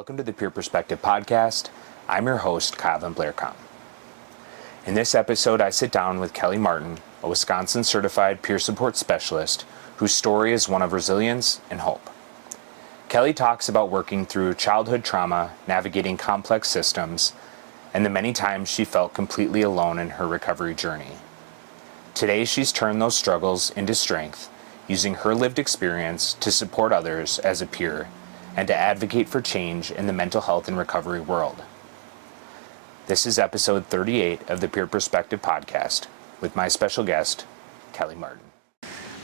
Welcome to the Peer Perspective Podcast. I'm your host, Kyle VanBlaircom. In this episode, I sit down with Kelly Martin, a Wisconsin certified peer support specialist whose story is one of resilience and hope. Kelly talks about working through childhood trauma, navigating complex systems, and the many times she felt completely alone in her recovery journey. Today, she's turned those struggles into strength, using her lived experience to support others as a peer and to advocate for change in the mental health and recovery world. This is episode 38 of the Peer Perspective Podcast with my special guest, Kelly Martin.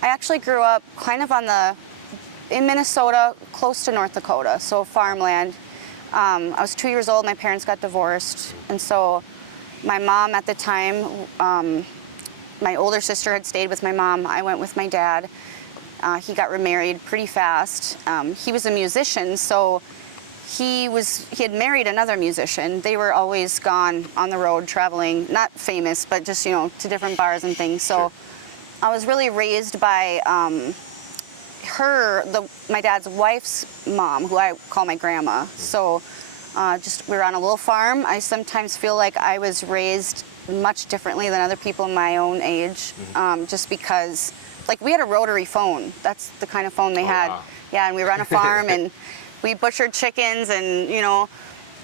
I actually grew up kind of in Minnesota, close to North Dakota, so farmland. I was 2 years old, my parents got divorced, and so my mom at the time, my older sister had stayed with my mom, I went with my dad. He got remarried pretty fast. He was a musician, so he had married another musician. They were always gone on the road traveling, not famous, but just, to different bars and things. So Sure. I was really raised by my dad's wife's mom, who I call my grandma. So we were on a little farm. I sometimes feel like I was raised much differently than other people my own age, just because we had a rotary phone. That's the kind of phone they had. Wow. Yeah, and we were on a farm and we butchered chickens and,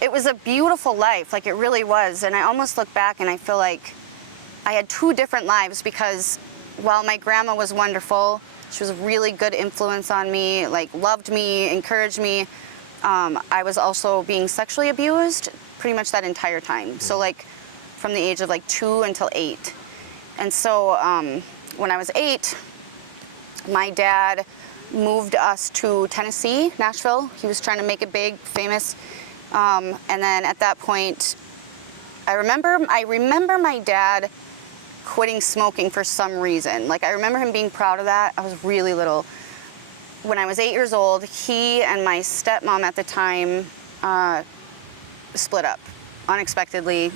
it was a beautiful life. It really was. And I almost look back and I feel like I had two different lives because while my grandma was wonderful, she was a really good influence on me, loved me, encouraged me, I was also being sexually abused pretty much that entire time. So from the age of 2 until 8. And so when I was 8, my dad moved us to Tennessee, Nashville. He was trying to make it big, famous. And then at that point, I remember my dad quitting smoking for some reason. I remember him being proud of that. I was really little. When I was 8 years old, he and my stepmom at the time split up unexpectedly.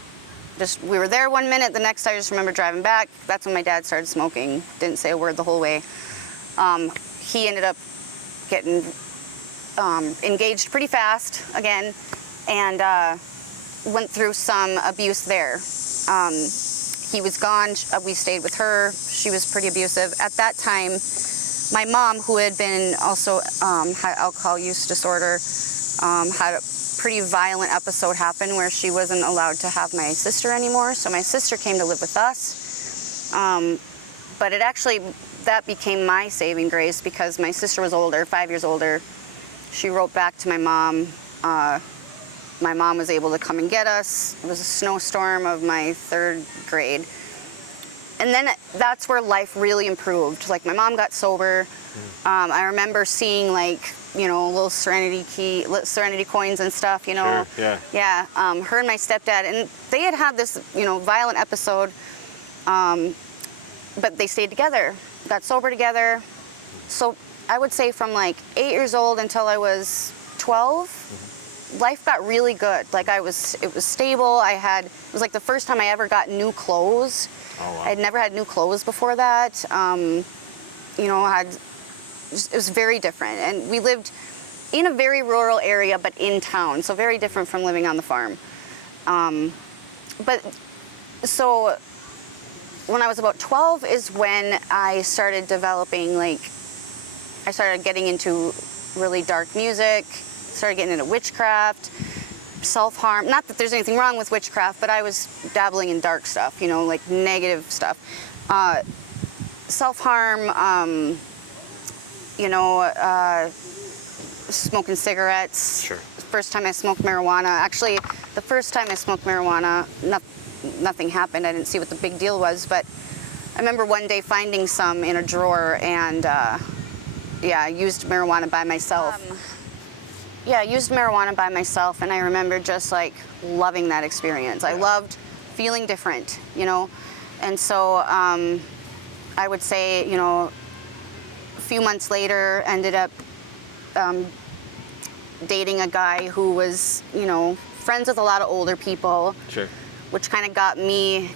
We were there 1 minute, the next I just remember driving back. That's when my dad started smoking. Didn't say a word the whole way. He ended up getting engaged pretty fast again and went through some abuse there. He was gone, we stayed with her. She was pretty abusive. At that time, my mom, who had been also had alcohol use disorder, had a pretty violent episode happen where she wasn't allowed to have my sister anymore. So my sister came to live with us. But that became my saving grace because my sister was older, 5 years older. She wrote back to my mom. My mom was able to come and get us. It was a snowstorm of my 3rd grade. And then that's where life really improved. My mom got sober. I remember seeing little Serenity coins and stuff, Sure, yeah. Yeah, her and my stepdad, and they had this, violent episode, but they stayed together, got sober together. So I would say from 8 years old until I was 12, life got really good. It was stable. It was the first time I ever got new clothes. Oh, wow. I had never had new clothes before that. It was very different. And we lived in a very rural area, but in town. So very different from living on the farm. So when I was about 12 is when I started developing, I started getting into really dark music, started getting into witchcraft, self-harm. Not that there's anything wrong with witchcraft, but I was dabbling in dark stuff, negative stuff. Self-harm, smoking cigarettes. Sure. First time I smoked marijuana. Actually, the first time I smoked marijuana, nothing happened. I didn't see what the big deal was, but I remember one day finding some in a drawer and, I used marijuana by myself. I used marijuana by myself, and I remember just loving that experience. I loved feeling different, and so I would say, a few months later, ended up dating a guy who was, friends with a lot of older people. Sure. Which kind of got me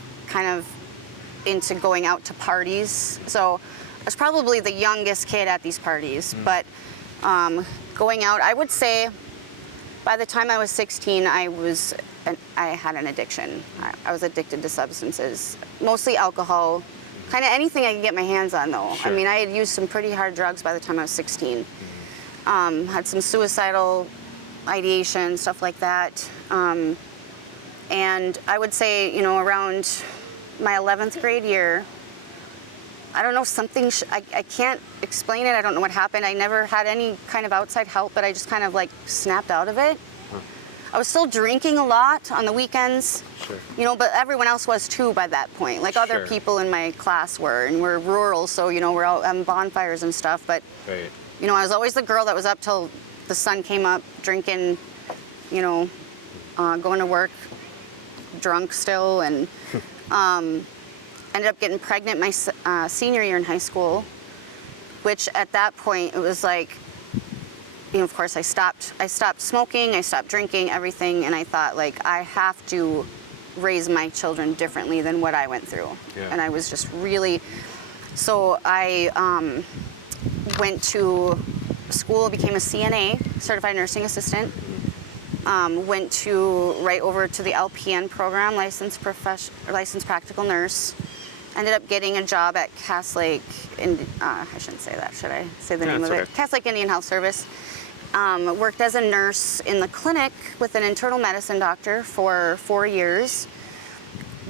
into going out to parties. So I was probably the youngest kid at these parties, but going out, I would say By the time I was 16, I had an addiction. I was addicted to substances, mostly alcohol, kind of anything I could get my hands on, though. Sure. I mean, I had used some pretty hard drugs by the time I was 16. Had some suicidal ideation, stuff like that. And I would say, around my 11th grade year, I don't know, I can't explain it. I don't know what happened. I never had any kind of outside help, but I just kind of like snapped out of it. I was still drinking a lot on the weekends, Sure. but everyone else was too by that point. Like other Sure. people in my class were, and we're rural, so, we're out on bonfires and stuff. But, Right. I was always the girl that was up till the sun came up, drinking, going to work drunk still, and ended up getting pregnant my senior year in high school, which at that point it was like, of course I stopped smoking, I stopped drinking, everything, and I thought, like, I have to raise my children differently than what I went through. Yeah. And I was just really, so I went to school, became a CNA, certified nursing assistant. Went right over to the LPN program, licensed practical nurse. Ended up getting a job at Cass Lake, I shouldn't say that, should I say the name of it? Okay. Cass Lake Indian Health Service. Worked as a nurse in the clinic with an internal medicine doctor for 4 years.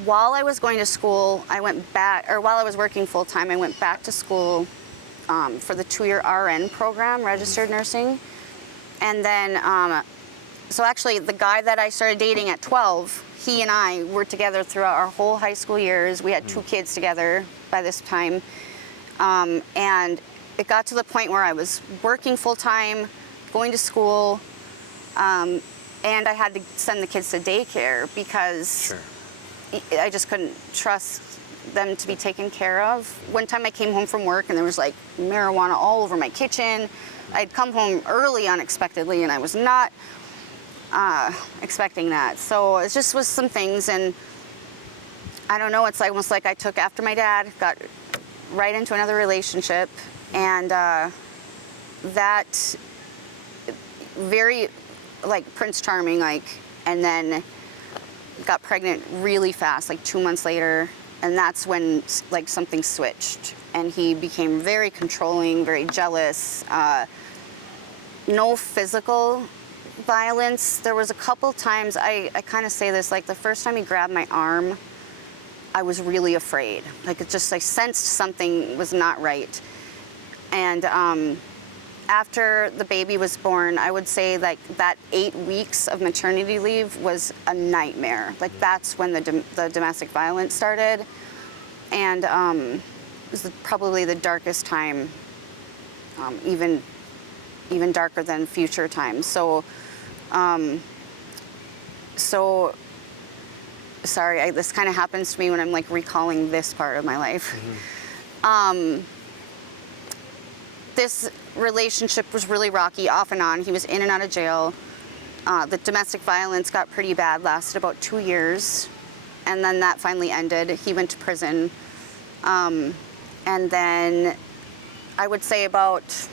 While I was going to school, while I was working full time, I went back to school for the 2-year RN program, registered nursing. And then, so actually the guy that I started dating at 12, he and I were together throughout our whole high school years. We had 2 kids together by this time. And it got to the point where I was working full time, going to school, and I had to send the kids to daycare because I just couldn't trust them to be taken care of. One time I came home from work and there was like marijuana all over my kitchen. I'd come home early unexpectedly and I was not expecting that. So it just was some things, and I don't know, it's almost like I took after my dad, got right into another relationship, and that very, like, Prince Charming, like, and then got pregnant really fast, like 2 months later, and that's when, like, something switched, and he became very controlling, very jealous. No physical violence. There was a couple times, I kind of say this, like the first time he grabbed my arm, I was really afraid. Like, I sensed something was not right. And after the baby was born, I would say like that 8 weeks of maternity leave was a nightmare. Like, that's when the domestic violence started. And it was probably the darkest time, even darker than future times. So sorry, this kind of happens to me when I'm like recalling this part of my life. This relationship was really rocky, off and on. He was in and out of jail. The domestic violence got pretty bad, lasted about 2 years, and then that finally ended. He went to prison. And then I would say about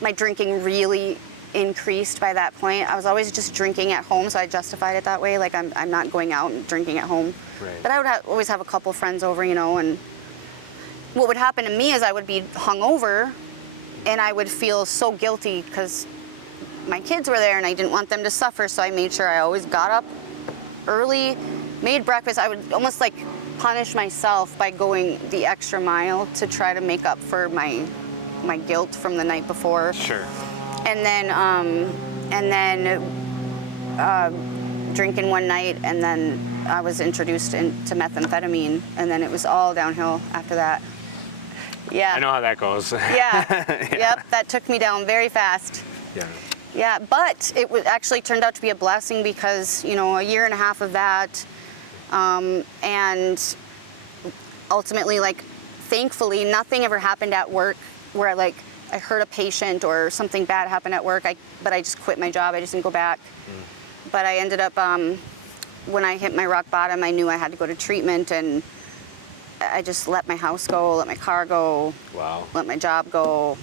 my drinking really increased by that point. I was always just drinking at home, so I justified it that way. Like, I'm not going out and drinking at home. Right. But I would always have a couple friends over, and what would happen to me is I would be hungover and I would feel so guilty because my kids were there and I didn't want them to suffer, so I made sure I always got up early, made breakfast. I would almost like punish myself by going the extra mile to try to make up for my guilt from the night before. Sure. And then drinking one night, and then I was introduced to methamphetamine, and then it was all downhill after that. Yeah. I know how that goes. Yeah. Yep. That took me down very fast. Yeah. Yeah, but it actually turned out to be a blessing because, a year and a half of that, and ultimately, like, thankfully, nothing ever happened at work where I hurt a patient or something bad happened at work. But I just quit my job. I just didn't go back. But I ended up, when I hit my rock bottom, I knew I had to go to treatment, and I just let my house go, let my car go, Wow. let my job go.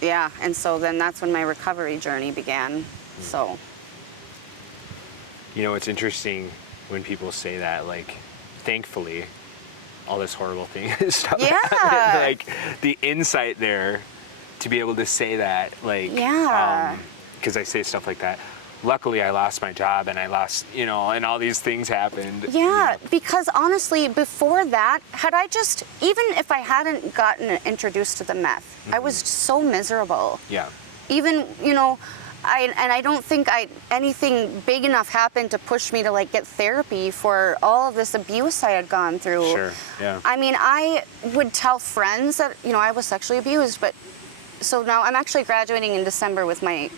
yeah, and so then that's when my recovery journey began. So. You know, it's interesting when people say that, like, thankfully, all this horrible thing is stuff. Yeah. Like, the insight there to be able to say that, like, Yeah. because I say stuff like that. Luckily, I lost my job and I lost, you know, and all these things happened. Yeah, because honestly, before that, even if I hadn't gotten introduced to the meth, I was so miserable. Yeah. Even, you know, I don't think anything big enough happened to push me to like get therapy for all of this abuse I had gone through. Sure, yeah. I mean, I would tell friends that, you know, I was sexually abused, but so now I'm actually graduating in December with my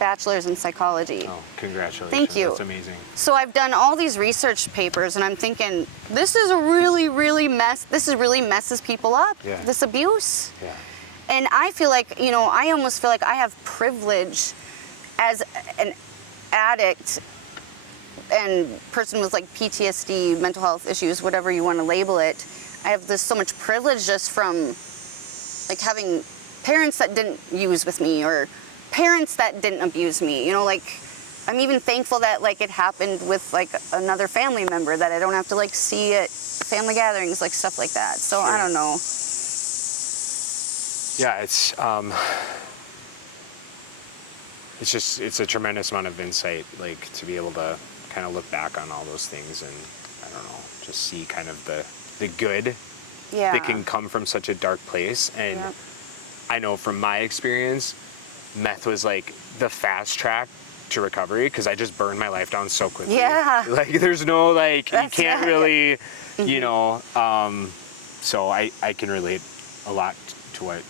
bachelor's in psychology. Oh, congratulations. Thank you. That's amazing. So I've done all these research papers and I'm thinking, this really messes people up, Yeah. this abuse. Yeah. And I feel like, you know, I almost feel like I have privilege as an addict and person with like PTSD, mental health issues, whatever you want to label it. I have so much privilege just from like having parents that didn't use with me or parents that didn't abuse me. You know, like I'm even thankful that like it happened with like another family member that I don't have to like see at family gatherings, like stuff like that. So Sure. I don't know. Yeah, it's a tremendous amount of insight, like to be able to kind of look back on all those things and I don't know, just see kind of the good Yeah. that can come from such a dark place. And Yep. I know from my experience, meth was like the fast track to recovery because I just burned my life down so quickly. Yeah. Like there's no like That's you can't right. really, you know. So I can relate a lot to what.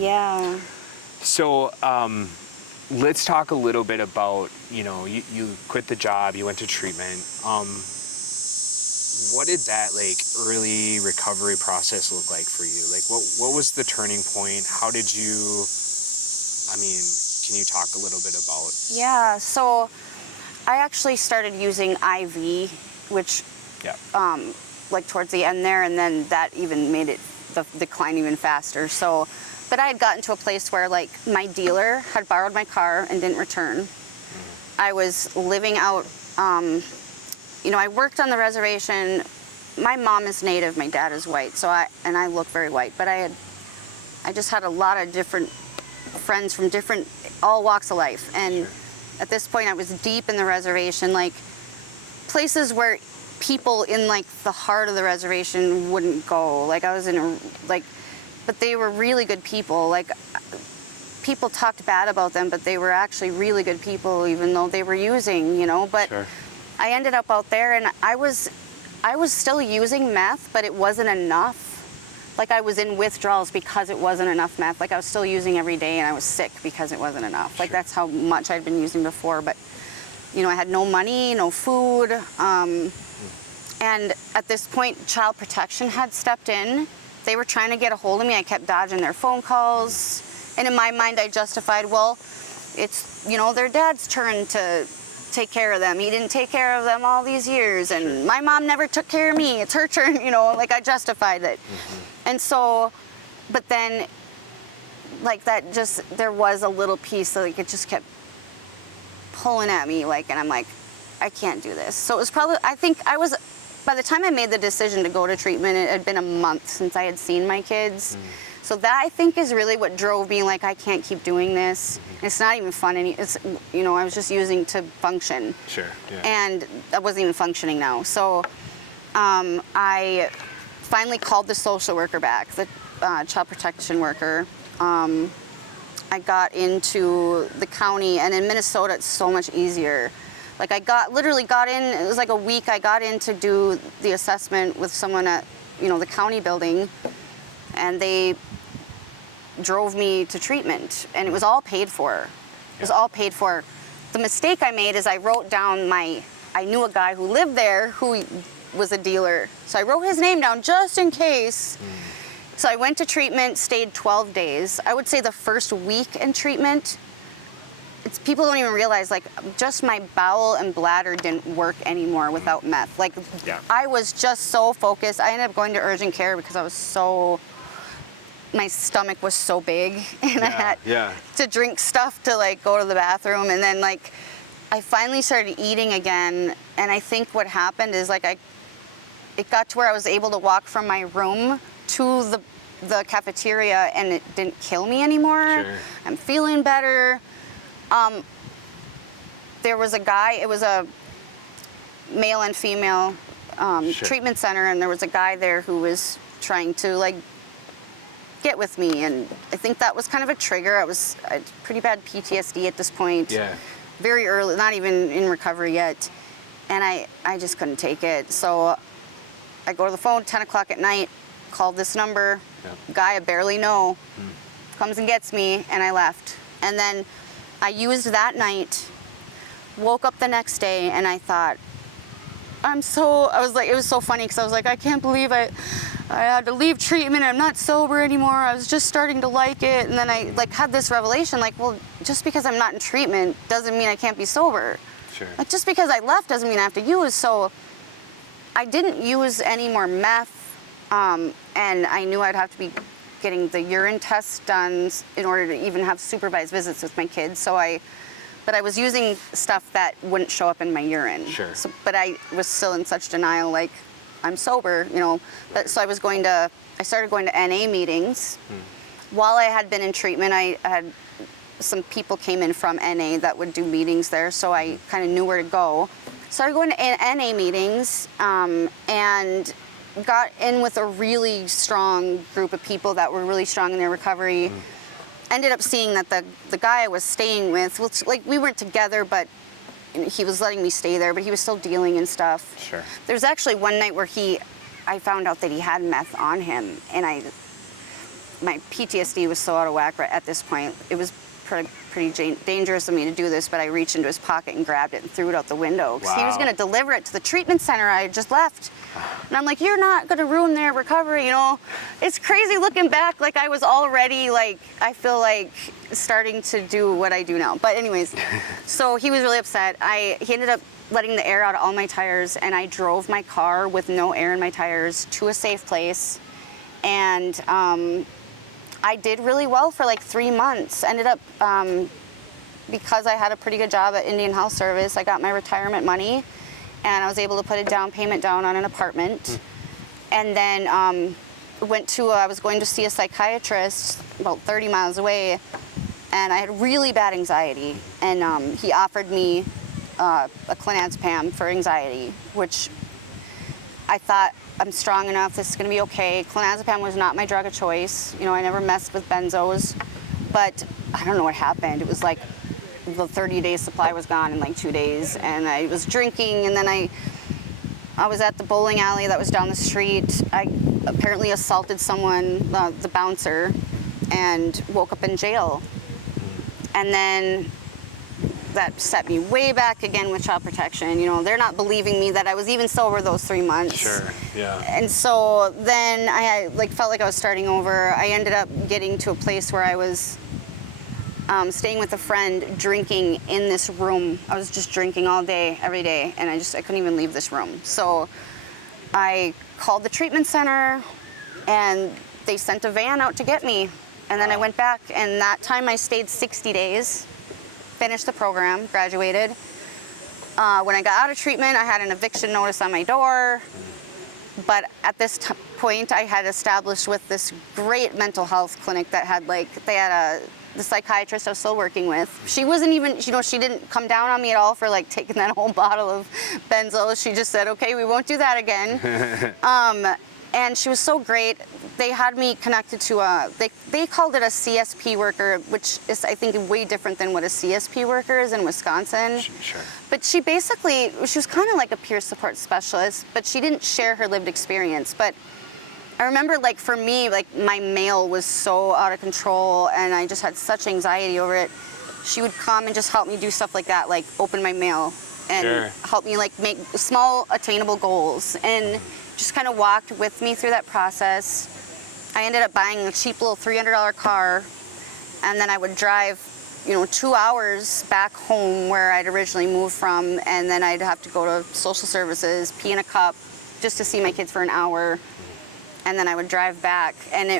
Yeah. So let's talk a little bit about, you know, you quit the job, you went to treatment. What did that like early recovery process look like for you? Like what was the turning point? How did you, I mean, can you talk a little bit about? Yeah, so I actually started using IV, which Yeah. like towards the end there, and then that even made it the decline even faster. So, but I had gotten to a place where like my dealer had borrowed my car and didn't return. I was living out, you know, I worked on the reservation. My mom is Native, my dad is white, so I look very white, but I just had a lot of different friends from all walks of life. And at this point I was deep in the reservation, like places where people in like the heart of the reservation wouldn't go. Like I was but they were really good people. Like people talked bad about them, but they were actually really good people, even though they were using, you know. But Sure. I ended up out there and I was still using meth, but it wasn't enough. Like I was in withdrawals because it wasn't enough meth. Like I was still using every day and I was sick because it wasn't enough. Like that's how much I'd been using before. But, you know, I had no money, no food. And at this point, Child Protection had stepped in. They were trying to get a hold of me. I kept dodging their phone calls. And in my mind, I justified, well, it's, you know, their dad's turn to take care of them. He didn't take care of them all these years. And my mom never took care of me. It's her turn, you know, like I justified it. And so, but then, like that just, there was a little piece that like it just kept pulling at me, like, and I'm like, I can't do this. So it was probably, I think I was, by the time I made the decision to go to treatment, it had been a month since I had seen my kids. So that I think is really what drove me, like, I can't keep doing this. It's not even fun it's, you know, I was just using to function. Sure. Yeah. And I wasn't even functioning now. So I finally called the social worker back, the child protection worker. I got into the county, and in Minnesota, it's so much easier. Like literally got in, it was like a week, I got in to do the assessment with someone at, you know, the county building, and they drove me to treatment, and it was all paid for. It was all paid for. The mistake I made is I wrote down I knew a guy who lived there who was a dealer. So I wrote his name down just in case. So I went to treatment, stayed 12 days. I would say the first week in treatment, people don't even realize, like, just my bowel and bladder didn't work anymore without meth. Like, Yeah. I was just so focused. I ended up going to urgent care because I was so my stomach was so big, and I had Yeah. to drink stuff to like go to the bathroom, and then like I finally started eating again, and I think what happened is like it got to where I was able to walk from my room to the cafeteria, and it didn't kill me anymore. Sure. I'm feeling better. There was a guy, it was a male and female Sure. treatment center, and there was a guy there who was trying to like get with me, and I think that was kind of a trigger. I had pretty bad PTSD at this point. Yeah. Very early, not even in recovery yet, and I just couldn't take it. So I go to the phone, 10 o'clock at night, called this number, guy I barely know, comes and gets me, and I left. And then I used that night, woke up the next day, and I thought, I was like, it was so funny, because I was like, I can't believe I had to leave treatment, I'm not sober anymore, I was just starting to like it. And then I like had this revelation, like, well, just because I'm not in treatment doesn't mean I can't be sober. Sure. Like, just because I left doesn't mean I have to use. So I didn't use any more meth, and I knew I'd have to be getting the urine tests done in order to even have supervised visits with my kids. But I was using stuff that wouldn't show up in my urine. Sure. So, but I was still in such denial, like, I'm sober, you know. But, so I started going to NA meetings. While I had been in treatment, I had some people came in from NA that would do meetings there, so I kind of knew where to go. Started going to NA meetings, and got in with a really strong group of people that were really strong in their recovery. Ended up seeing that the guy I was staying with, which, like, we weren't together, but he was letting me stay there, but he was still dealing and stuff. Sure. There's actually one night where I found out that he had meth on him, and my PTSD was so out of whack right at this point. It was pretty dangerous of me to do this, but I reached into his pocket and grabbed it and threw it out the window, because he was Wow. going to deliver it to the treatment center I had just left. And I'm like, you're not going to ruin their recovery, you know? It's crazy looking back, like I was already, like, I feel like starting to do what I do now. But anyways, so he was really upset. He ended up letting the air out of all my tires, and I drove my car with no air in my tires to a safe place. And I did really well for like 3 months. Ended up, because I had a pretty good job at Indian Health Service, I got my retirement money, and I was able to put a down payment down on an apartment. And then I was going to see a psychiatrist about 30 miles away, and I had really bad anxiety. And he offered me a clonazepam for anxiety, which I thought, I'm strong enough, this is gonna be okay. Clonazepam was not my drug of choice. You know, I never messed with benzos, but I don't know what happened. It was like the 30-day supply was gone in like 2 days, and I was drinking, and then I was at the bowling alley that was down the street. I apparently assaulted someone, the bouncer, and woke up in jail. And then that set me way back again with child protection. You know, they're not believing me that I was even sober those 3 months. Sure, yeah. And so then I felt like I was starting over. I ended up getting to a place where I was staying with a friend, drinking in this room. I was just drinking all day, every day, and I couldn't even leave this room. So I called the treatment center, and they sent a van out to get me. And then I went back, and that time I stayed 60 days. Finished the program, graduated. When I got out of treatment, I had an eviction notice on my door. But at this point, I had established with this great mental health clinic that had the psychiatrist I was still working with. She wasn't even, you know, she didn't come down on me at all for like taking that whole bottle of benzos. She just said, okay, we won't do that again. And she was so great. They had me connected to they called it a CSP worker, which is, I think, way different than what a CSP worker is in Wisconsin. Sure. But she was kind of like a peer support specialist, but she didn't share her lived experience. But I remember, like, for me, like, my mail was so out of control, and I just had such anxiety over it. She would come and just help me do stuff like that, like open my mail and help me, like, make small attainable goals, and just kind of walked with me through that process. I ended up buying a cheap little $300 car, and then I would drive, 2 hours back home where I'd originally moved from, and then I'd have to go to social services, pee in a cup, just to see my kids for an hour, and then I would drive back. And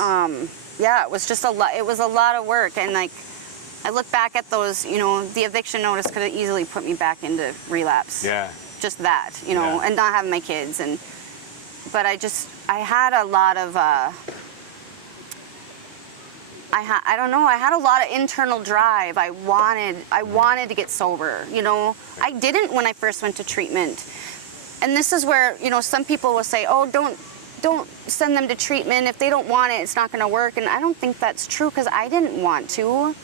Yeah, it was just a lot. It was a lot of work, and like I look back at those, the eviction notice could have easily put me back into relapse. Yeah. Just that, and not having my kids, but I had a lot of I don't know, I had a lot of internal drive. I wanted to get sober, I didn't when I first went to treatment. And this is where, some people will say, oh, don't send them to treatment. If they don't want it, it's not going to work. And I don't think that's true, because I didn't want to.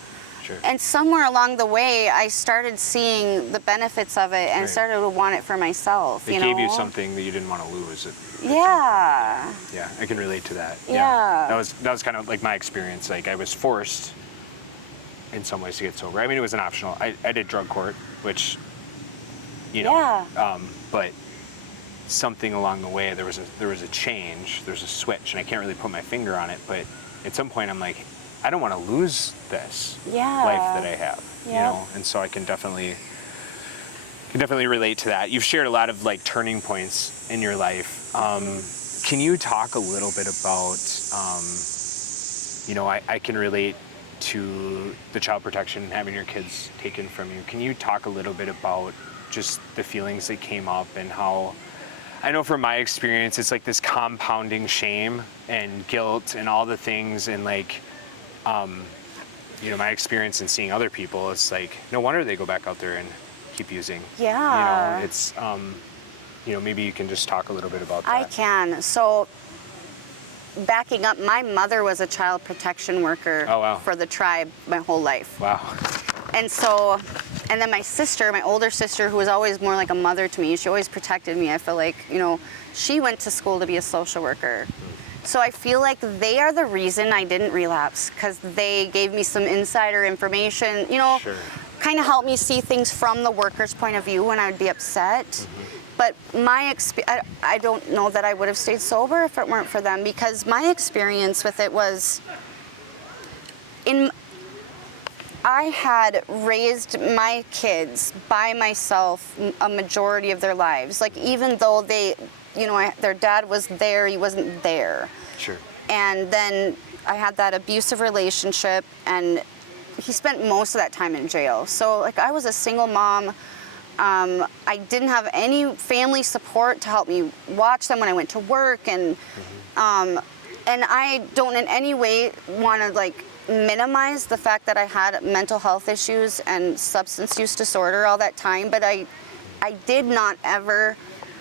Sure. And somewhere along the way, I started seeing the benefits of it and started to want it for myself. It gave you something that you didn't want to lose. Yeah. Yeah, I can relate to that. Yeah. That was kind of like my experience. Like, I was forced in some ways to get sober. I mean, it was an optional. I did drug court, which, but something along the way, there was a change, there's a switch, and I can't really put my finger on it, but at some point I'm like, I don't want to lose this life that I have, and so I can definitely relate to that. You've shared a lot of like turning points in your life. Can you talk a little bit about, I can relate to the child protection and having your kids taken from you. Can you talk a little bit about just the feelings that came up and how, I know from my experience, it's like this compounding shame and guilt and all the things, and like, my experience in seeing other people, it's like, no wonder they go back out there and keep using. Yeah. It's, maybe you can just talk a little bit about that. I can. So, backing up, my mother was a child protection worker for the tribe my whole life. Wow. And then my sister, my older sister, who was always more like a mother to me, she always protected me. I feel like, she went to school to be a social worker. So I feel like they are the reason I didn't relapse, because they gave me some insider information, kind of helped me see things from the worker's point of view when I would be upset. Mm-hmm. But I don't know that I would have stayed sober if it weren't for them, because my experience with it was, I had raised my kids by myself a majority of their lives. Like, even though their dad was there, he wasn't there. Sure. And then I had that abusive relationship, and he spent most of that time in jail. So, like, I was a single mom. I didn't have any family support to help me watch them when I went to work, and I don't in any way want to like minimize the fact that I had mental health issues and substance use disorder all that time, but I did not ever.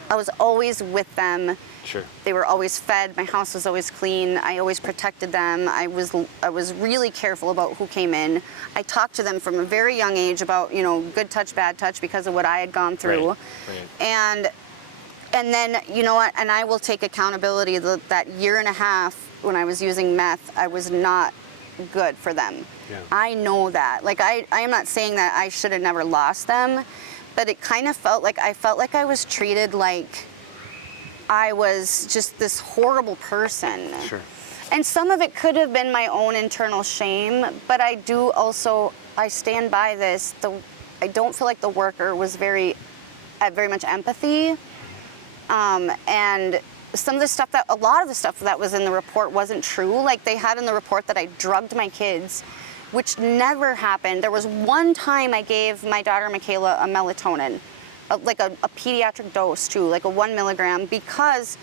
I was always with them. Sure. They were always fed. My house was always clean. I always protected them. I was really careful about who came in. I talked to them from a very young age about, good touch, bad touch, because of what I had gone through. Right. And then, and I will take accountability that year and a half when I was using meth, I was not good for them. Yeah. I know that. Like, I am not saying that I should have never lost them, but it kind of felt like I was treated like I was just this horrible person. Sure. And some of it could have been my own internal shame, but I stand by this. I don't feel like the worker was very much empathy. And a lot of the stuff that was in the report wasn't true. Like, they had in the report that I drugged my kids, which never happened. There was one time I gave my daughter Michaela a melatonin, like a pediatric dose too, like a 1 milligram, because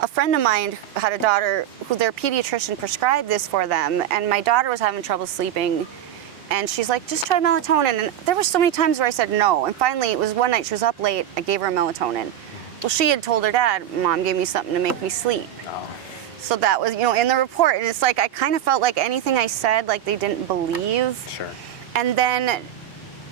a friend of mine had a daughter who their pediatrician prescribed this for them, and my daughter was having trouble sleeping, and she's like, just try melatonin. And there were so many times where I said no, and finally it was one night she was up late, I gave her a melatonin. Well, she had told her dad, Mom gave me something to make me sleep. Oh. So that was, in the report, and it's like I kind of felt like anything I said, like, they didn't believe. Sure. And then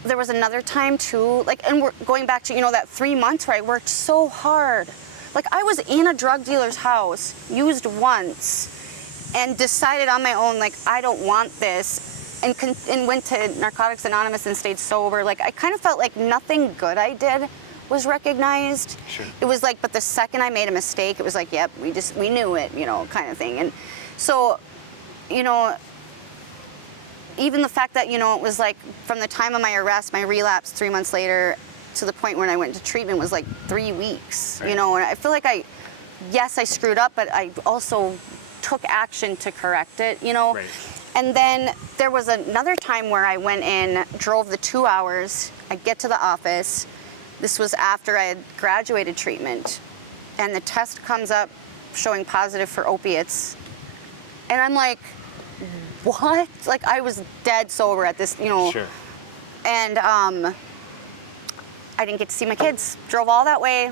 there was another time too, and we're going back to, that 3 months where I worked so hard. Like, I was in a drug dealer's house, used once, and decided on my own, like, I don't want this, and went to Narcotics Anonymous and stayed sober. Like, I kind of felt like nothing good I did was recognized. Sure. It was like, but the second I made a mistake, it was like, yep, we knew it, kind of thing. And so, even the fact that, it was like from the time of my arrest, my relapse 3 months later, to the point when I went to treatment was like 3 weeks, right. And I feel like I screwed up, but I also took action to correct it, you know. Right. And then there was another time where I went in, drove the 2 hours, I get to the office. This was after I had graduated treatment, and the test comes up showing positive for opiates. And I'm like, what? Like, I was dead sober at this, you know. Sure. And I didn't get to see my kids. Drove all that way,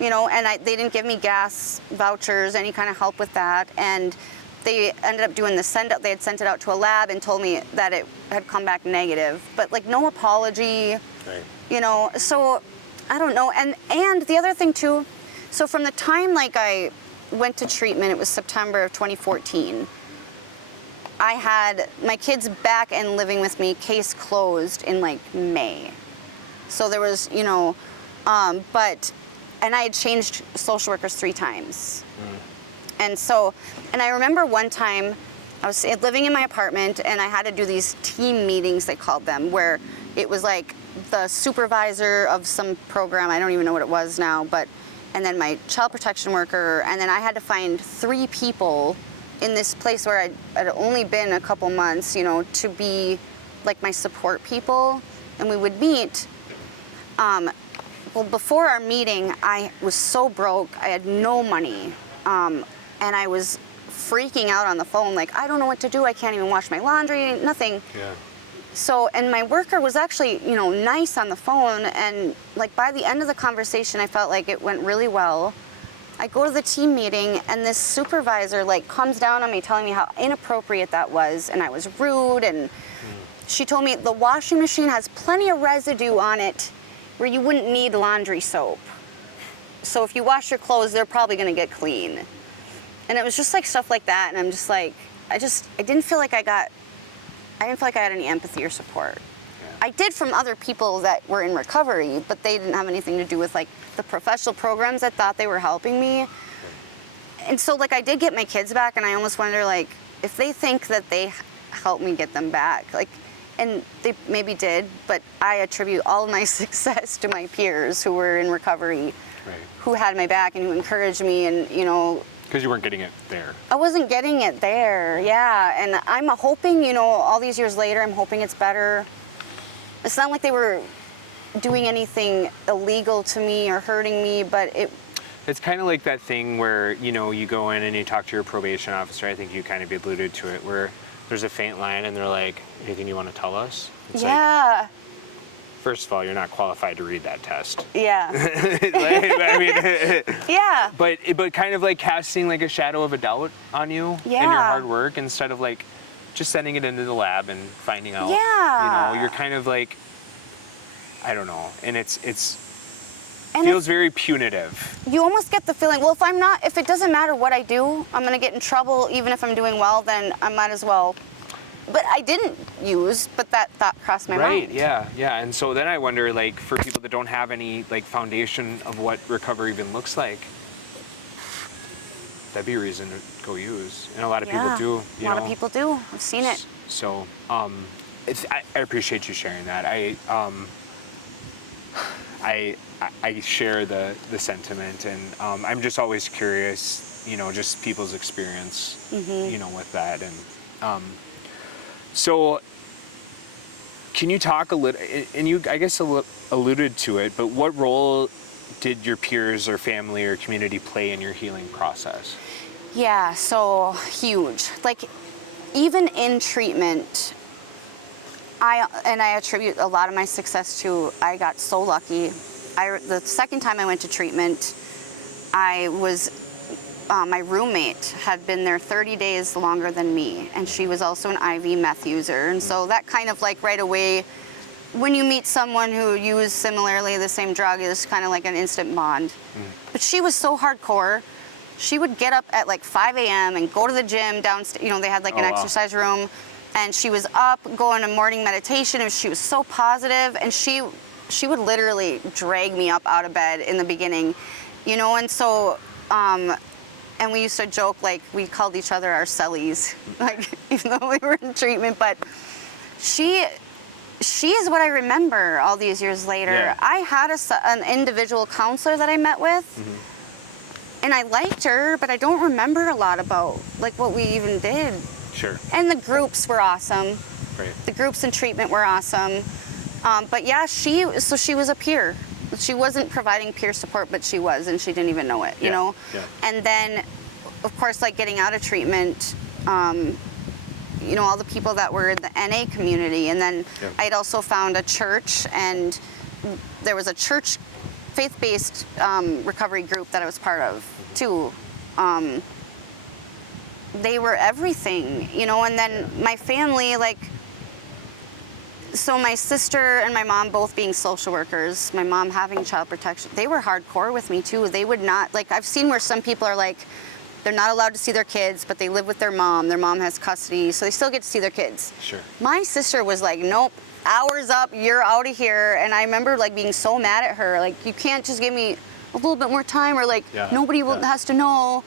you know, and they didn't give me gas vouchers, any kind of help with that. And they ended up doing the send-out. They had sent it out to a lab and told me that it had come back negative. But, like, no apology, Right. you know. So, I don't know. And the other thing, too, so from the time, like, I went to treatment, it was September of 2014. I had my kids back and living with me, case closed in, like, May. So there was, you know, and I had changed social workers 3 times. And I remember one time I was living in my apartment and I had to do these team meetings, they called them, where it was like the supervisor of some program, I don't even know what it was now, and then my child protection worker, and then I had to find 3 people in this place where I'd only been a couple months, you know, to be like my support people, and we would meet. Well, before our meeting, I was so broke, I had no money, and I was freaking out on the phone, like, I don't know what to do, I can't even wash my laundry, nothing. Yeah. So, and my worker was actually, you know, nice on the phone, and like by the end of the conversation, I felt like it went really well. I go to the team meeting, and this supervisor like comes down on me telling me how inappropriate that was, and I was rude, and she told me the washing machine has plenty of residue on it where you wouldn't need laundry soap. So if you wash your clothes, they're probably gonna get clean. And it was just like stuff like that, and I'm just like, I didn't feel like I had any empathy or support. Yeah. I did from other people that were in recovery, but they didn't have anything to do with like the professional programs that thought they were helping me. And so like I did get my kids back, and I almost wonder like if they think that they helped me get them back, like, and they maybe did, but I attribute all of my success to my peers who were in recovery, Right. who had my back and who encouraged me, and you know. Because you weren't getting it there. I wasn't getting it there, yeah. And I'm hoping, you know, all these years later, I'm hoping it's better. It's not like they were doing anything illegal to me or hurting me, but It's kind of like that thing where, you know, you go in and you talk to your probation officer. I think you kind of alluded to it, where there's a faint line and they're like, anything you want to tell us? It's yeah. Like, first of all, you're not qualified to read that test. Yeah. I mean, Yeah. But kind of like casting like a shadow of a doubt on you and your Yeah. hard work, instead of like just sending it into the lab and finding out. Yeah. You know, you're kind of like, I don't know, and it And feels very punitive. you almost get the feeling, well, if it doesn't matter what I do, I'm going to get in trouble. Even if I'm doing well, then I might as well. But I didn't use, but that thought crossed my mind. Right, yeah. And so then I wonder, like, for people that don't have any, like, foundation of what recovery even looks like, that'd be a reason to go use. And a lot of people do, A lot of people do. I've seen it. So, I appreciate you sharing that. I share the sentiment, and I'm just always curious, you know, just people's experience, you know, with that. And so can you talk a little, and you, I guess, alluded to it, but what role did your peers or family or community play in your healing process? Yeah, so huge. Like, even in treatment, I attribute a lot of my success to, I got so lucky. The second time I went to treatment, my roommate had been there 30 days longer than me, and she was also an IV meth user. And so that kind of like right away, when you meet someone who used similarly the same drug, it's kind of like an instant bond. But she was so hardcore. She would get up at like 5 a.m. and go to the gym downstairs. You know, they had like an exercise room, and she was up going to morning meditation, and she was so positive, and she would literally drag me up out of bed in the beginning, you know. And so and we used to joke, like, we called each other our cellies, like, even though we were in treatment. But she is what I remember all these years later. Yeah. I had an individual counselor that I met with, And I liked her, but I don't remember a lot about like what we even did. Sure. And the groups were awesome. Right. The groups in treatment were awesome. But yeah, she was a peer. She wasn't providing peer support, but she was, and she didn't even know it, you know? Yeah. And then, of course, like getting out of treatment, you know, all the people that were in the NA community. And then I'd also found a church, and there was a church faith-based recovery group that I was part of too. They were everything, you know, and then my family, like, so my sister and my mom both being social workers, my mom having child protection, they were hardcore with me too. They would not, like, I've seen where some people are like, they're not allowed to see their kids, but they live with their mom has custody, so they still get to see their kids. Sure. My sister was like, nope, hours up, you're out of here. And I remember like being so mad at her, like, you can't just give me a little bit more time, or like nobody has to know.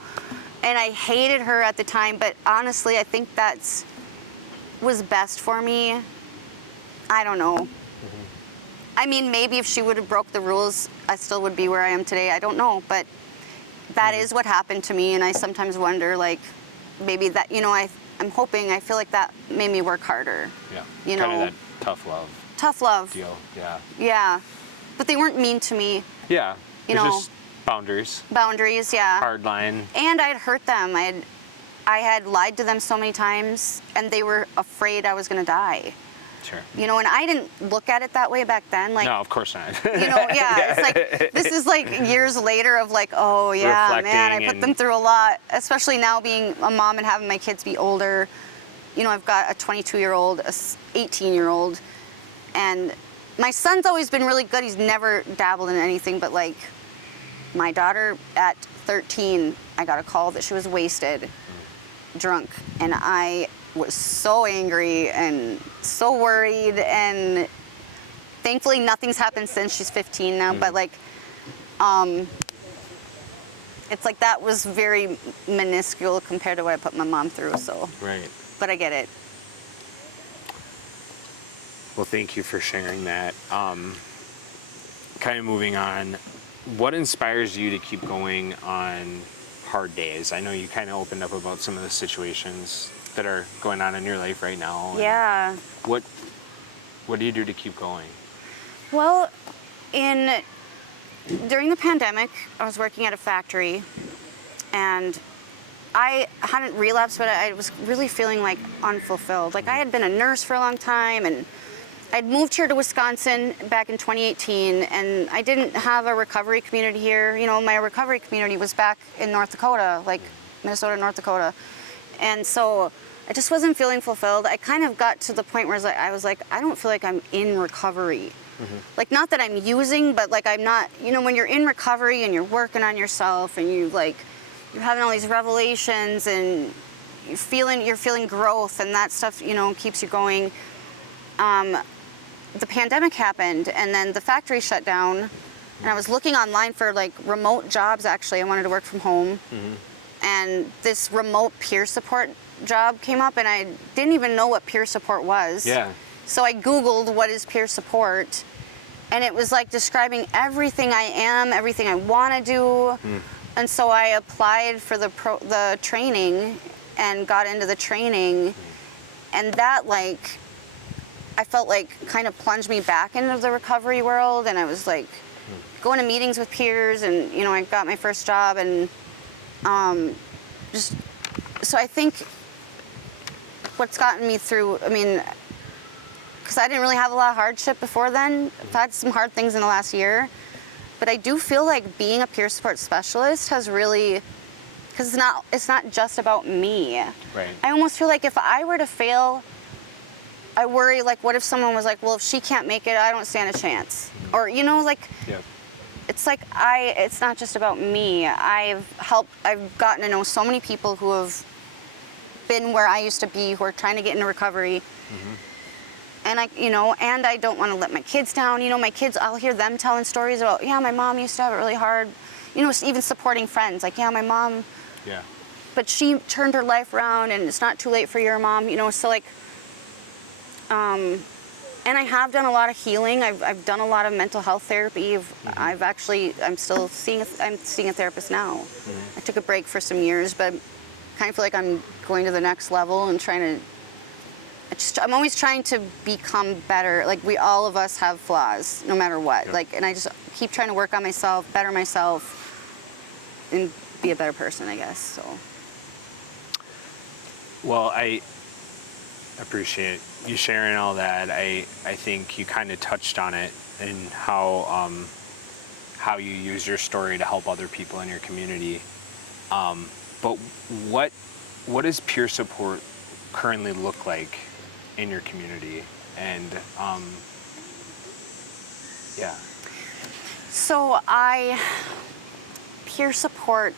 And I hated her at the time, but honestly, I think that's was best for me. I don't know. I mean, maybe if she would have broke the rules, I still would be where I am today. I don't know, but that is what happened to me. And I sometimes wonder, like, maybe that, you know, I'm hoping, I feel like that made me work harder. Yeah. You kind know, of that tough love deal. Yeah. Yeah. But they weren't mean to me. Yeah. You know, just boundaries. Boundaries, yeah. Hard line. And I had hurt them. I had lied to them so many times, and they were afraid I was going to die. Sure. You know, and I didn't look at it that way back then. Like, no, of course not. You know, it's like, this is like years later of like, oh yeah, reflecting, man, I put them through a lot, especially now being a mom and having my kids be older. You know, I've got a 22-year-old, a 18-year-old, and my son's always been really good. He's never dabbled in anything, but like my daughter at 13, I got a call that she was wasted, drunk, and I was so angry and so worried, and thankfully nothing's happened since. She's 15 now, but like, it's like that was very minuscule compared to what I put my mom through, so. Right. But I get it. Well, thank you for sharing that. Kind of moving on, what inspires you to keep going on hard days? I know you kind of opened up about some of the situations that are going on in your life right now. Yeah. What do you do to keep going? Well, during the pandemic, I was working at a factory, and I hadn't relapsed, but I was really feeling like unfulfilled. Like, I had been a nurse for a long time, and I'd moved here to Wisconsin back in 2018, and I didn't have a recovery community here. You know, my recovery community was back in North Dakota, like Minnesota, North Dakota. And so I just wasn't feeling fulfilled. I kind of got to the point where I was like, I don't feel like I'm in recovery. Like, not that I'm using, but like I'm not, you know, when you're in recovery and you're working on yourself and you're having all these revelations and you're feeling growth, and that stuff, you know, keeps you going. The pandemic happened, and then the factory shut down, and I was looking online for like remote jobs. Actually, I wanted to work from home, and this remote peer support job came up, and I didn't even know what peer support was. Yeah. So I Googled what is peer support, and it was like describing everything I am, everything I want to do. And so I applied for the training and got into the training, and that, like, I felt like kind of plunged me back into the recovery world, and I was like going to meetings with peers, and, you know, I got my first job, and so I think what's gotten me through, I mean, because I didn't really have a lot of hardship before then. I've had some hard things in the last year, but I do feel like being a peer support specialist has really, because it's not just about me. Right. I almost feel like if I were to fail, I worry, like, what if someone was like, well, if she can't make it, I don't stand a chance. Or, you know, like, it's like it's not just about me. I've gotten to know so many people who have been where I used to be, who are trying to get into recovery. And I don't want to let my kids down. You know, my kids, I'll hear them telling stories about, yeah, my mom used to have it really hard. You know, even supporting friends, like, yeah, my mom, but she turned her life around, and it's not too late for your mom, you know, so like, And I have done a lot of healing. I've done a lot of mental health therapy. I'm still seeing a therapist now. I took a break for some years, but I kind of feel like I'm going to the next level and I'm always trying to become better. Like all of us have flaws, no matter what. Yep. Like, and I just keep trying to work on myself, better myself, and be a better person, I guess. So. Well, I appreciate you sharing all that. I think you kind of touched on it and how you use your story to help other people in your community. But what does peer support currently look like in your community? And yeah. So peer support,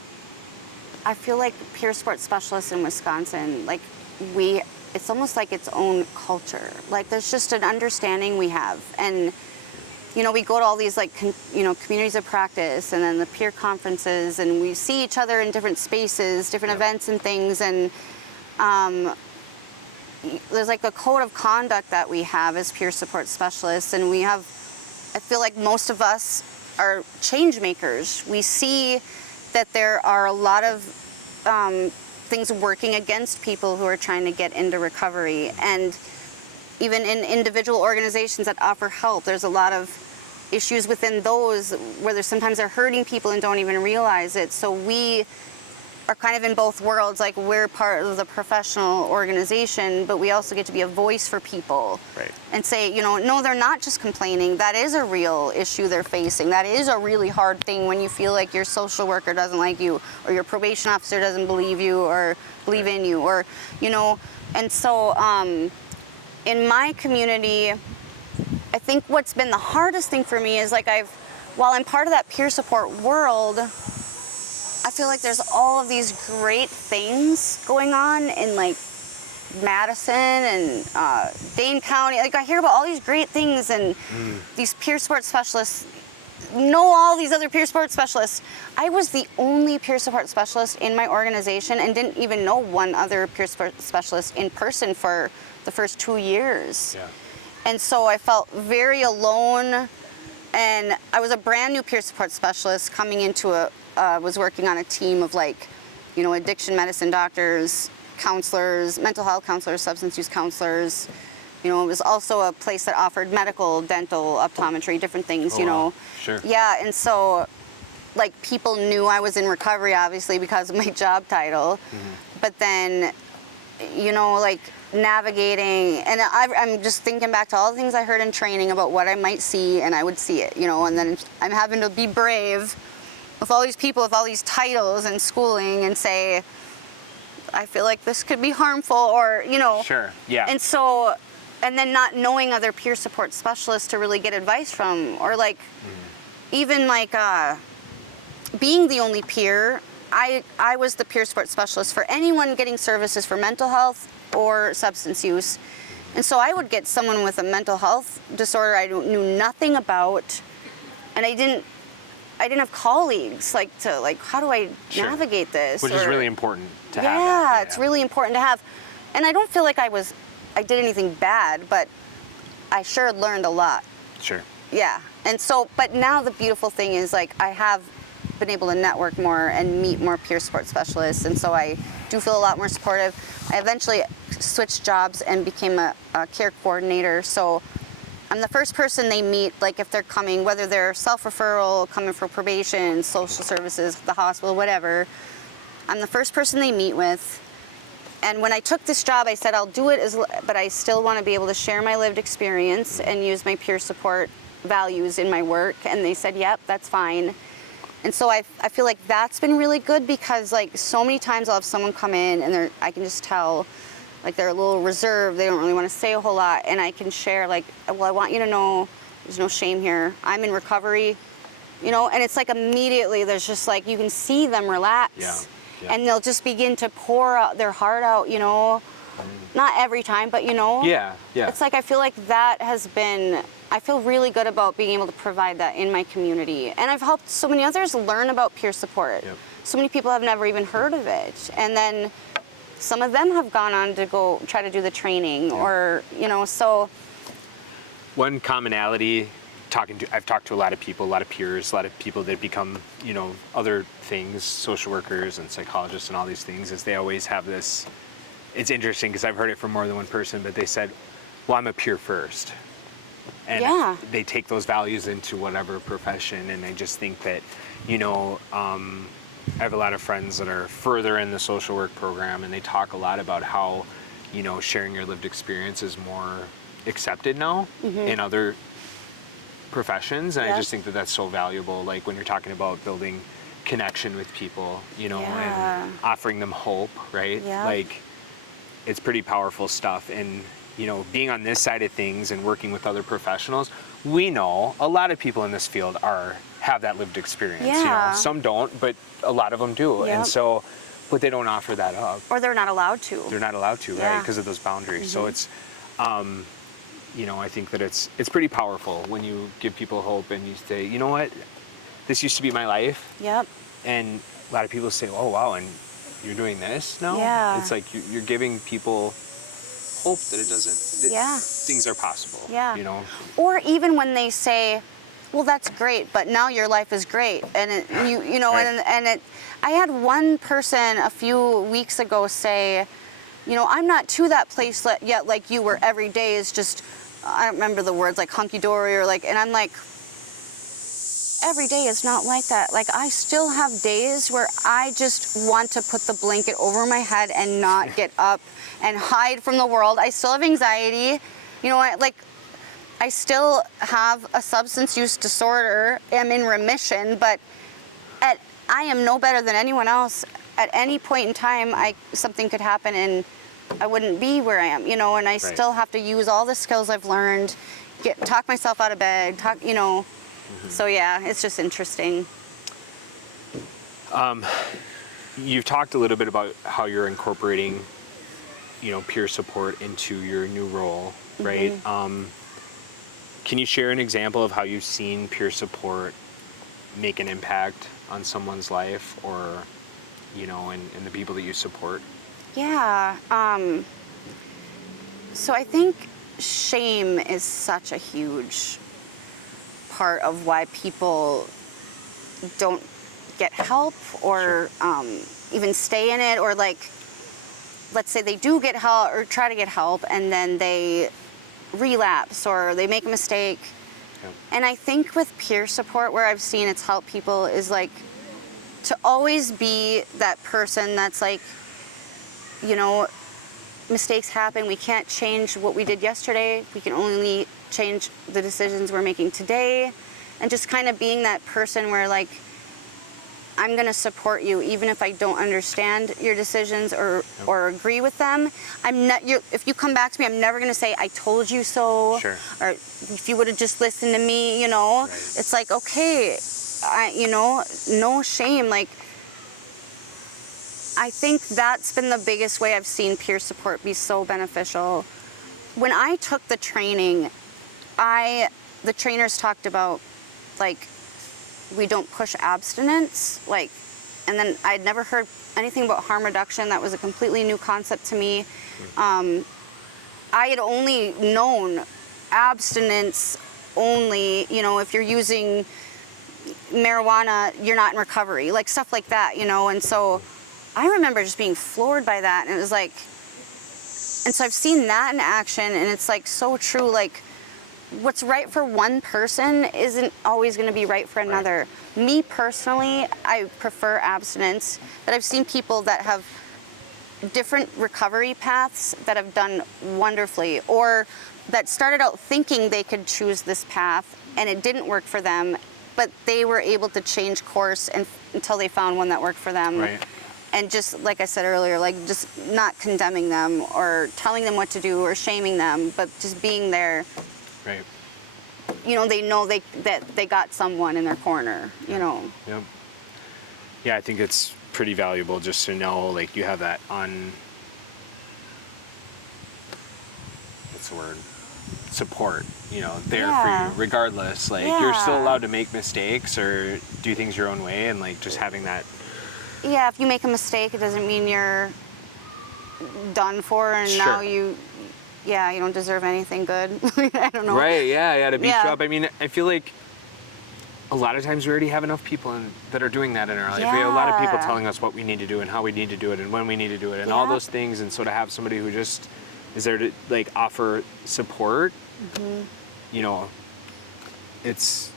I feel like peer support specialists in Wisconsin, like it's almost like its own culture. Like there's just an understanding we have. And, we go to all these communities of practice and then the peer conferences, and we see each other in different spaces, different events and things. And there's like a code of conduct that we have as peer support specialists. And I feel like most of us are change makers. We see that there are a lot of things working against people who are trying to get into recovery. And even in individual organizations that offer help, there's a lot of issues within those where sometimes they're hurting people and don't even realize it. So we are kind of in both worlds. Like we're part of the professional organization, but we also get to be a voice for people. Right. And say, no, they're not just complaining. That is a real issue they're facing. That is a really hard thing when you feel like your social worker doesn't like you, or your probation officer doesn't believe you or believe in you, or, and so in my community, I think what's been the hardest thing for me is while I'm part of that peer support world, I feel like there's all of these great things going on in Madison and Dane County. Like I hear about all these great things, and these peer support specialists know all these other peer support specialists. I was the only peer support specialist in my organization and didn't even know one other peer support specialist in person for the first 2 years. Yeah. And so I felt very alone, and I was a brand new peer support specialist coming into was working on a team of addiction medicine doctors, counselors, mental health counselors, substance use counselors. It was also a place that offered medical, dental, optometry, different things, Wow. Sure. Yeah, and so people knew I was in recovery, obviously, because of my job title. But then, navigating, and I'm just thinking back to all the things I heard in training about what I might see, and I would see it, and then I'm having to be brave with all these people with all these titles and schooling and say, I feel like this could be harmful, or, Sure, yeah. And so, and then not knowing other peer support specialists to really get advice from, or even being the only peer, I was the peer support specialist for anyone getting services for mental health or substance use. And so I would get someone with a mental health disorder I knew nothing about, and I didn't have colleagues how do I navigate this? Which is really important to have. Yeah, it's really important to have. And I don't feel like I did anything bad, but I sure learned a lot. Sure. Yeah. And so, but now the beautiful thing is I have been able to network more and meet more peer support specialists, and so I do feel a lot more supportive. I eventually switched jobs and became a care coordinator, so I'm the first person they meet, if they're coming, whether they're self-referral, coming for probation, social services, the hospital, whatever. I'm the first person they meet with. And when I took this job, I said I'll do it, but I still want to be able to share my lived experience and use my peer support values in my work. And they said, yep, that's fine. And so I feel like that's been really good, because so many times I'll have someone come in and I can just tell they're a little reserved, they don't really want to say a whole lot, and I can share well, I want you to know there's no shame here. I'm in recovery, and it's immediately there's just you can see them relax. Yeah. And they'll just begin to pour out their heart out, not every time, but Yeah. It's I feel like that has been, I feel really good about being able to provide that in my community. And I've helped so many others learn about peer support. Yep. So many people have never even heard of it. And then some of them have gone on to go try to do the training, or, so one commonality I've talked to a lot of people, a lot of peers, a lot of people that become, other things, social workers and psychologists and all these things, is they always have this. It's interesting because I've heard it from more than one person, but they said, well, I'm a peer first. And they take those values into whatever profession. And I just think that, I have a lot of friends that are further in the social work program, and they talk a lot about how, sharing your lived experience is more accepted now in other professions. And I just think that that's so valuable. Like when you're talking about building connection with people, and offering them hope, right? Yeah. Like it's pretty powerful stuff. And, being on this side of things and working with other professionals, we know a lot of people in this field have that lived experience. Yeah. Some don't, but a lot of them do. Yep. And so, but they don't offer that up. Or they're not allowed to. They're not allowed to, right? Because of those boundaries. So it's, I think that it's pretty powerful when you give people hope and you say, you know what, this used to be my life. Yep. And a lot of people say, oh, wow, and you're doing this now? Yeah. It's like you're giving people hope that it doesn't, that things are possible. Yeah. Or even when they say, well, that's great, but now your life is great. And I had one person a few weeks ago say, I'm not to that place yet like you where every day is just, I don't remember the words, like hunky-dory or like, and I'm like, every day is not like that. Like I still have days where I just want to put the blanket over my head and not get up and hide from the world. I still have anxiety. I still have a substance use disorder. I'm in remission, but I am no better than anyone else. At any point in time, something could happen and I wouldn't be where I am, and I still have to use all the skills I've learned, talk myself out of bed, So yeah, it's just interesting. You've talked a little bit about how you're incorporating, peer support into your new role, right? Can you share an example of how you've seen peer support make an impact on someone's life or, and the people that you support? Yeah. So I think shame is such a huge part of why people don't get help or even stay in it, or like, let's say they do get help or try to get help and then they relapse or they make a mistake. Yep. And I think with peer support, where I've seen it's helped people is like to always be that person that's like, mistakes happen. We can't change what we did yesterday. We can only change the decisions we're making today. And just kind of being that person where like, I'm going to support you even if I don't understand your decisions or agree with them. If you come back to me, I'm never going to say, I told you so. Sure. Or if you would have just listened to me, Right. It's like, okay, no shame. Like, I think that's been the biggest way I've seen peer support be so beneficial. When I took the training, the trainers talked about, like, we don't push abstinence, like, and then I'd never heard anything about harm reduction. That was a completely new concept to me. I had only known abstinence only, if you're using marijuana, you're not in recovery, like stuff like that, and so I remember just being floored by that, and it was like, and so I've seen that in action, and it's like so true, like, what's right for one person isn't always going to be right for another. Right. Me personally, I prefer abstinence, but I've seen people that have different recovery paths that have done wonderfully, or that started out thinking they could choose this path and it didn't work for them, but they were able to change course until they found one that worked for them. Right. And just like I said earlier, like just not condemning them or telling them what to do or shaming them, but just being there. Right. They know that they got someone in their corner, Yep. Yeah, I think it's pretty valuable just to know, like, you have that what's the word? Support, there for you, regardless. Like, you're still allowed to make mistakes or do things your own way, and, like, just having that. Yeah, if you make a mistake, it doesn't mean you're done for, and now yeah, you don't deserve anything good. I don't know. Right, yeah, to beat Yeah. you up. I mean, I feel like a lot of times we already have enough people that are doing that in our life. We have a lot of people Yeah. telling us what we need to do and how we need to do it and when we need to do it and all Yeah. those things. And so to have somebody who just is there to like offer support, you know, it's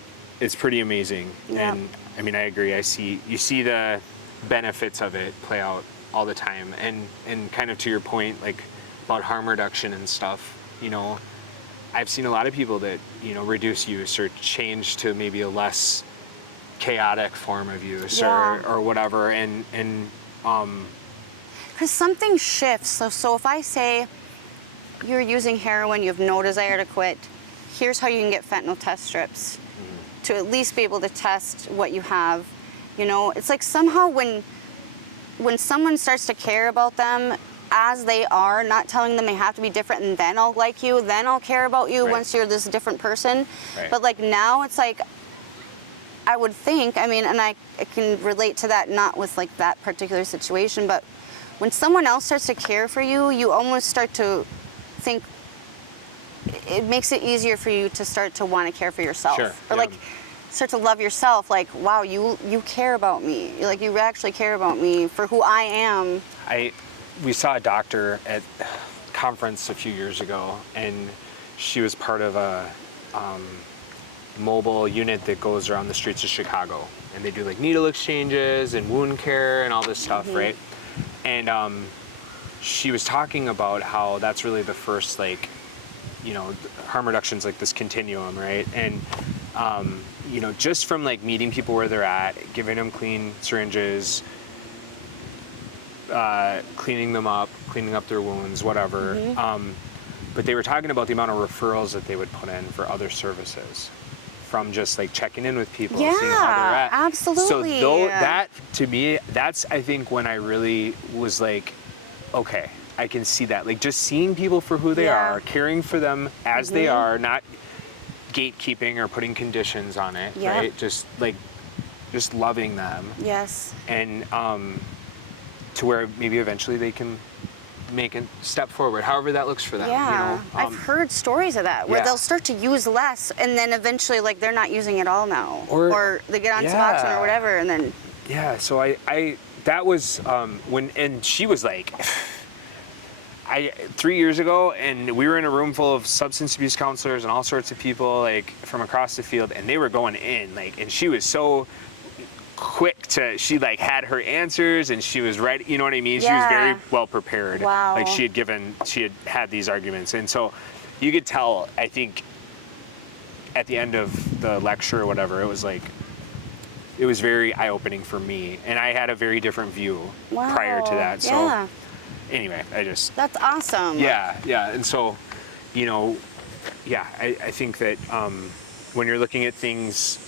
pretty amazing. Yeah. And I mean, I agree. You see the benefits of it play out all the time. And kind of to your point, like about harm reduction and stuff, you know, I've seen a lot of people that, you know, reduce use or change to maybe a less chaotic form of use Yeah. or whatever. Because something shifts. So if I say you're using heroin, you have no desire to quit, here's how you can get fentanyl test strips to at least be able to test what you have. You know, it's like somehow when someone starts to care about them as they are, not telling them they have to be different and then I'll like you, then I'll care about you Right. once you're this different person. Right. But like now it's like, I would think, I mean, and I can relate to that, not with like that particular situation, but when someone else starts to care for you, you almost start to think it makes it easier for you to start to want to care for yourself. Sure, Or yeah. like start to love yourself, like, wow, you care about me. Like you actually care about me for who I am. We saw a doctor at a conference a few years ago, and she was part of a mobile unit that goes around the streets of Chicago, and they do like needle exchanges and wound care and all this stuff, right? And she was talking about how that's really the first, like, you know, harm reduction's like this continuum, right? And you know, just from like meeting people where they're at, giving them clean syringes, cleaning up their wounds, whatever. But they were talking about the amount of referrals that they would put in for other services from just like checking in with people, seeing how they're Yeah, at. absolutely. So that, to me, that's, I think, when I really was like, okay, I can see that. Like just seeing people for who they Yeah. are, caring for them as they are, not gatekeeping or putting conditions on it, Yep. right? Just loving them. Yes. And to where maybe eventually they can make a step forward, however that looks for them. Yeah, You know? I've heard stories of that where yeah. they'll start to use less, and then eventually, like they're not using it all now, Or- they get on yeah. Suboxone or whatever, and then Yeah. So I that was when, and she was like, 3 years ago, and we were in a room full of substance abuse counselors and all sorts of people like from across the field, and they were going in like, and she was so quick she like had her answers and she was ready, you know what I mean? She was Yeah. very well prepared. Wow. Like she had these arguments, and so you could tell, I think, at the end of the lecture or whatever, it was very eye-opening for me, and I had a very different view prior to Wow. that. So Yeah. anyway, That's awesome. yeah, and so, you know, yeah, I think that when you're looking at things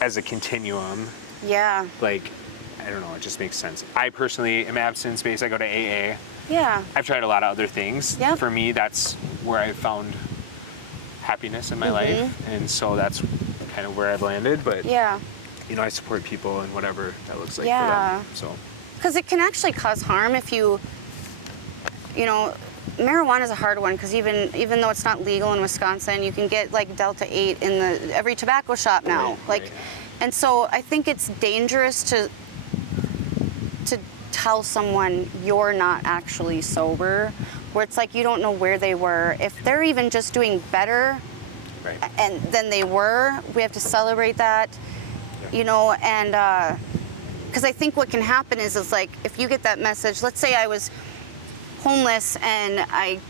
as a continuum, Yeah. like, I don't know, it just makes sense. I personally am abstinence-based. I go to AA. Yeah. I've tried a lot of other things. Yep. For me, that's where I found happiness in my life, and so that's kind of where I've landed. But Yeah. you know, I support people and whatever that looks like Yeah. for them. So Because it can actually cause harm if you know, marijuana is a hard one because even though it's not legal in Wisconsin, you can get like Delta 8 in every tobacco shop now. Right, like, right. and so I think it's dangerous to tell someone you're not actually sober, where it's like you don't know where they were. If they're even just doing better right. than they were, we have to celebrate that. Yeah. You know, and because I think what can happen is like if you get that message, let's say I was homeless and I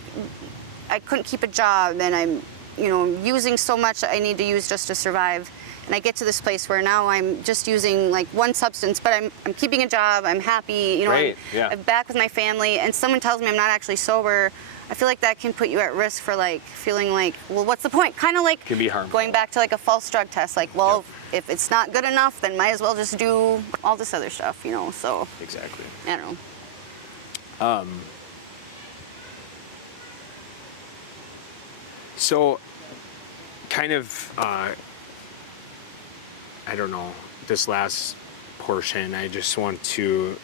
couldn't keep a job and I'm, you know, using so much that I need to use just to survive, and I get to this place where now I'm just using like one substance, but I'm keeping a job, I'm happy, you know, Right, yeah. I'm back with my family, and someone tells me I'm not actually sober. I feel like that can put you at risk for like feeling like, well, what's the point? Kind of like Can be harmful. going back to like a false drug test. Like, well, if it's not good enough, then might as well just do all this other stuff, you know. So Exactly. I don't know. So, kind of, I don't know, this last portion, I just want to,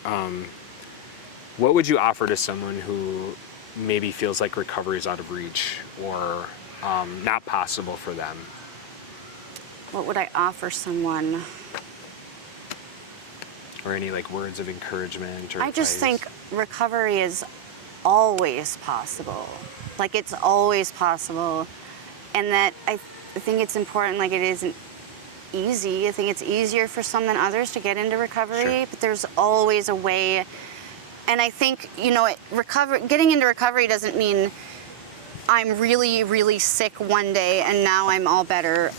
what would you offer to someone who maybe feels like recovery is out of reach or not possible for them? What would I offer someone? Or any like words of encouragement or I just advice? think recovery is always possible. Like, it's always possible. And that I think it's important, like, it isn't easy. I think it's easier for some than others to get into recovery, Sure. but there's always a way. And I think, getting into recovery doesn't mean I'm really, really sick one day and now I'm all better.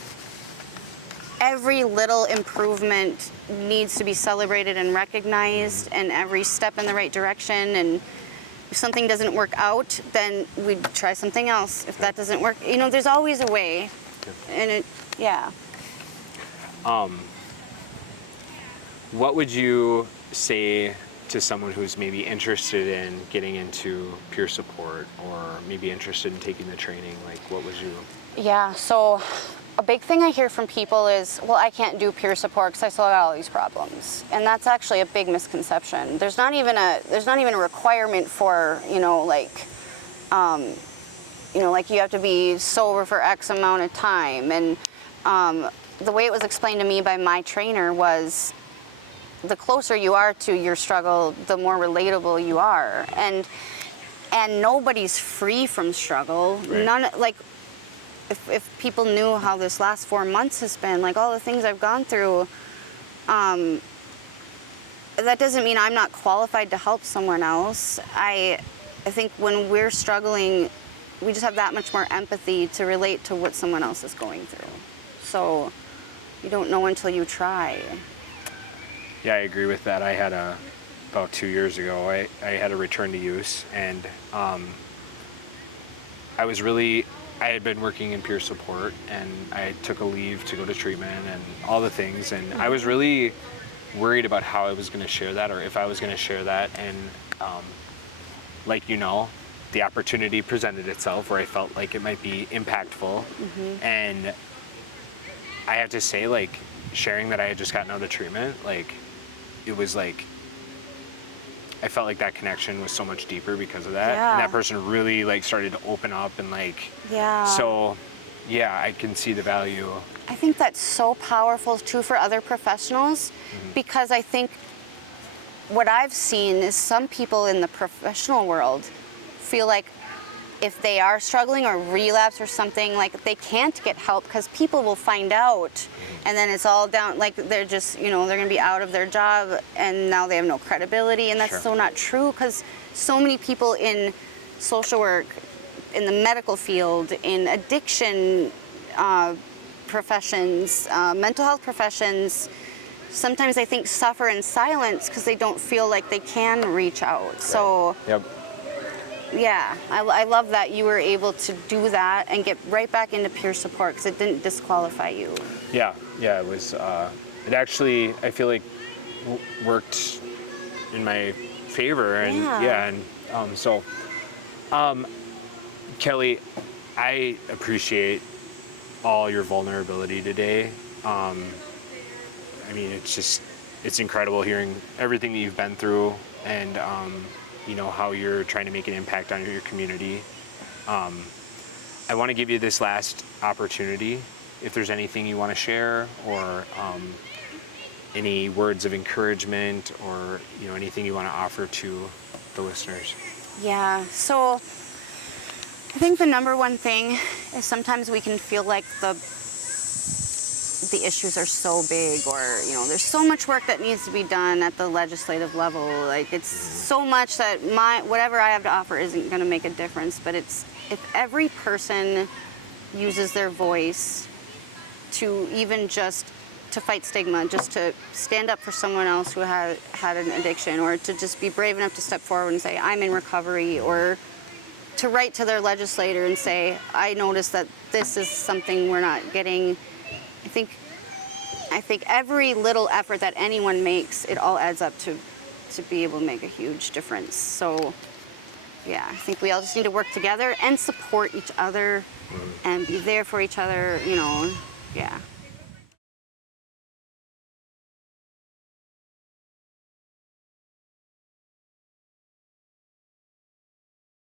Every little improvement needs to be celebrated and recognized, and every step in the right direction. And if something doesn't work out, then we try something else. If that doesn't work, there's always a way. And What would you say to someone who's maybe interested in getting into peer support or maybe interested in taking the training? Like, what would you? Yeah, so a big thing I hear from people is, well, I can't do peer support because I still got all these problems. And that's actually a big misconception. There's not even a requirement for, like you have to be sober for X amount of time. And the way it was explained to me by my trainer was, the closer you are to your struggle, the more relatable you are. And nobody's free from struggle. Right. If people knew how this last 4 months has been, like all the things I've gone through, that doesn't mean I'm not qualified to help someone else. I think when we're struggling, we just have that much more empathy to relate to what someone else is going through. So you don't know until you try. Yeah, I agree with that. I had about 2 years ago, I had a return to use, and I had been working in peer support, and I took a leave to go to treatment and all the things, and I was really worried about how I was going to share that, or if I was going to share that, and the opportunity presented itself where I felt like it might be impactful, and I have to say, like, sharing that I had just gotten out of treatment, like, it was like, I felt like that connection was so much deeper because of that. Yeah. And that person really like started to open up and so yeah, I can see the value. I think that's so powerful too for other professionals, because I think what I've seen is some people in the professional world feel like if they are struggling or relapse or something, like they can't get help because people will find out, and then it's all down, like they're just, they're going to be out of their job and now they have no credibility, and that's so not true, because so many people in social work, in the medical field, in addiction professions, mental health professions, sometimes I think suffer in silence because they don't feel like they can reach out. Right. So. Yep. Yeah, I love that you were able to do that and get right back into peer support because it didn't disqualify you. Yeah, it was, it actually, I feel like worked in my favor, and Kelly, I appreciate all your vulnerability today. I mean, it's incredible hearing everything that you've been through, and how you're trying to make an impact on your community. I want to give you this last opportunity. If there's anything you want to share, or any words of encouragement, or anything you want to offer to the listeners. Yeah, so I think the number one thing is sometimes we can feel like the issues are so big, or there's so much work that needs to be done at the legislative level. Like, it's so much that whatever I have to offer isn't going to make a difference. But if every person uses their voice to even just to fight stigma, just to stand up for someone else who had an addiction, or to just be brave enough to step forward and say, I'm in recovery, or to write to their legislator and say, I noticed that this is something we're not getting. I think every little effort that anyone makes, it all adds up to be able to make a huge difference. So, yeah, I think we all just need to work together and support each other and be there for each other, yeah.